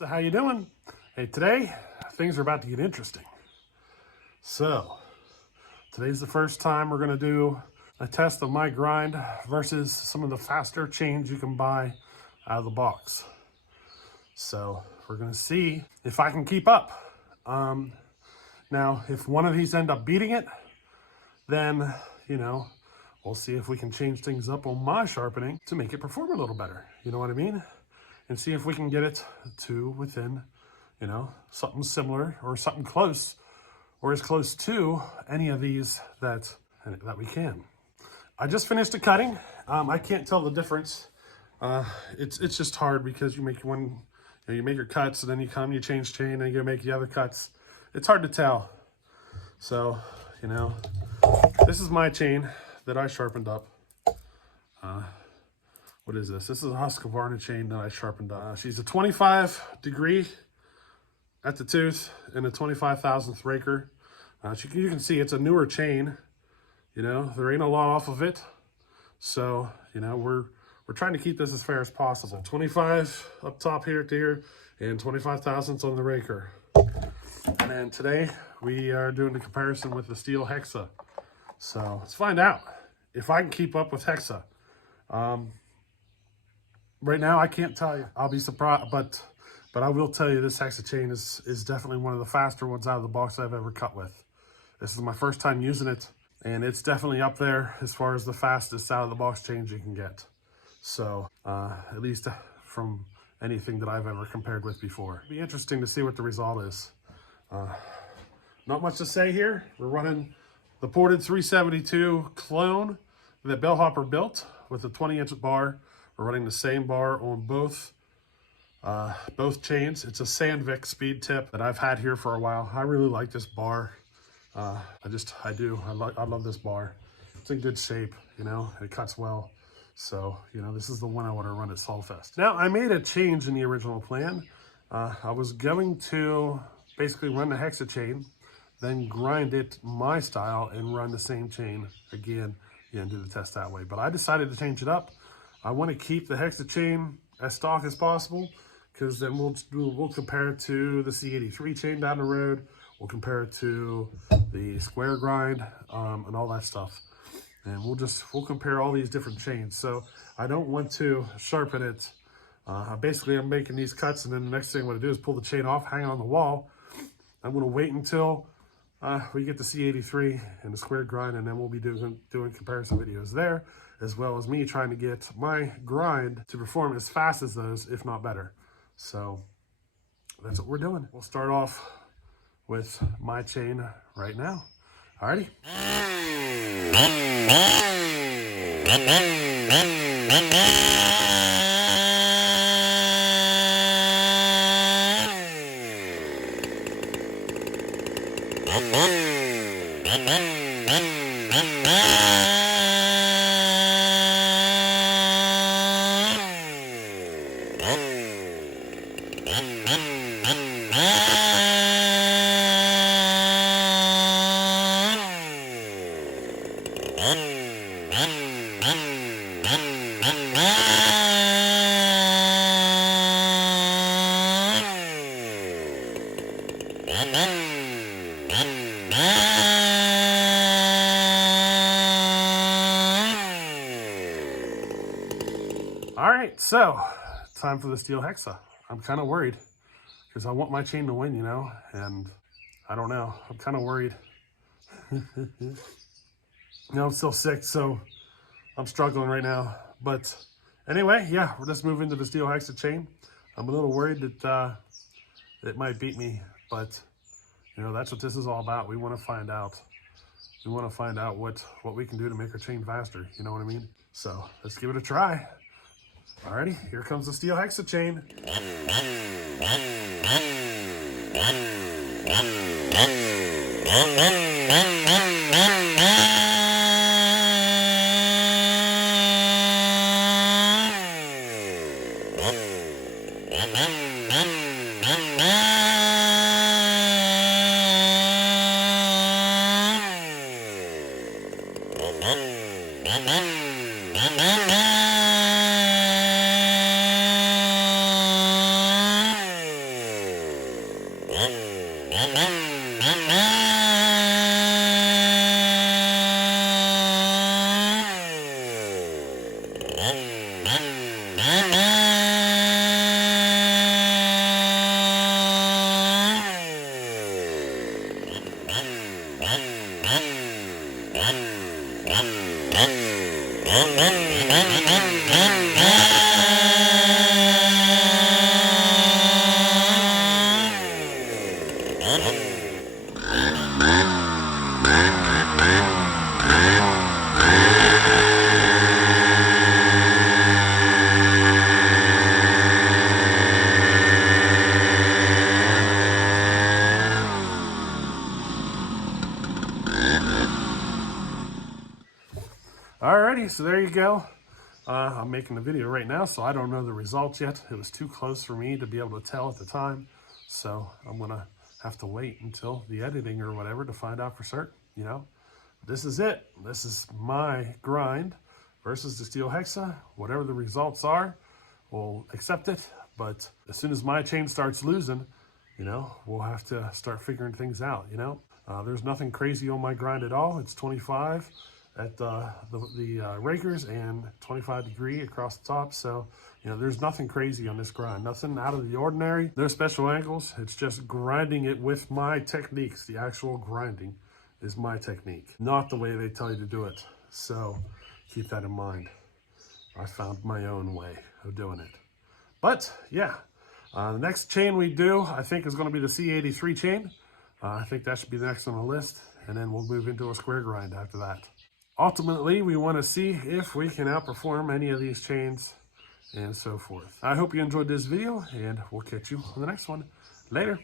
So how you doing? Hey, today things are about to get interesting. So today's the first time we're gonna do a test of my grind versus some of the faster chains you can buy out of the box. So we're gonna see if I can keep up. Now, if one of these end up beating it, then, we'll see if we can change things up on my sharpening to make it perform a little better. You know what I mean? And see if we can get it to within, something similar or something close or as close to any of these that we can. I just finished the cutting. I can't tell the difference. It's just hard because you make you make your cuts and then you change chain and you make the other cuts. It's hard to tell. So, this is my chain that I sharpened up. What is this? This is a Husqvarna chain that I sharpened up. She's a 25 degree at the tooth and a 25,000th raker. You can see it's a newer chain. There ain't a lot off of it. So, we're trying to keep this as fair as possible. 25 up top here to here and 25 thousandths on the raker. And then today we are doing the comparison with the Stihl Hexa. So let's find out if I can keep up with Hexa. Right now I can't tell you. I'll be surprised, but I will tell you this Hexa chain is definitely one of the faster ones out of the box I've ever cut with. This is my first time using it, and it's definitely up there as far as the fastest out of the box chains you can get. So at least from anything that I've ever compared with before. It'll be interesting to see what the result is. Not much to say here. We're running the ported 372 clone that Bellhopper built with a 20-inch bar. We're running the same bar on both chains. It's a Sandvik speed tip that I've had here for a while. I really like this bar. I love this bar. It's in good shape, it cuts well. So, this is the one I want to run at Solfest. Now, I made a change in the original plan. I was going to basically run the Hexa chain, then grind it my style and run the same chain again and do the test that way. But I decided to change it up. I want to keep the Hexa chain as stock as possible, because then we'll compare it to the C83 chain down the road. We'll compare it to the square grind and all that stuff. And we'll compare all these different chains. So I don't want to sharpen it. Basically, I'm making these cuts, and then the next thing I'm going to do is pull the chain off, hang it on the wall. I'm going to wait until we get the C83 and the square grind, and then we'll be doing comparison videos there, as well as me trying to get my grind to perform as fast as those, if not better. So that's what we're doing. We'll start off with my chain right now. Alrighty. All right, so time for the Stihl Hexa. I'm kind of worried because I want my chain to win, and I don't know. I'm kind of worried. I'm still sick, so I'm struggling right now. But anyway, yeah, we're just moving to the Stihl Hexa chain. I'm a little worried that it might beat me, but that's what this is all about. We want to find out. We want to find out what we can do to make our chain faster. You know what I mean? So let's give it a try. Alrighty, here comes the Stihl Hexa chain. Alrighty, so there you go. I'm making the video right now, so I don't know the results yet. It was too close for me to be able to tell at the time. So I'm gonna have to wait until the editing or whatever to find out for certain, you know. This is it. This is my grind versus the Stihl Hexa. Whatever the results are, we'll accept it. But as soon as my chain starts losing, you know, we'll have to start figuring things out, you know. There's nothing crazy on my grind at all. It's 25 at the rakers and 25° across the top. So, you know, there's nothing crazy on this grind. Nothing out of the ordinary. No special angles. It's just grinding it with my techniques. The actual grinding is my technique, not the way they tell you to do it. So keep that in mind. I found my own way of doing it. But yeah, the next chain we do, I think, is going to be the C83 chain. I think that should be the next on the list, and then we'll move into a square grind after that. Ultimately, we want to see if we can outperform any of these chains and so forth. I hope you enjoyed this video, and we'll catch you on the next one. Later.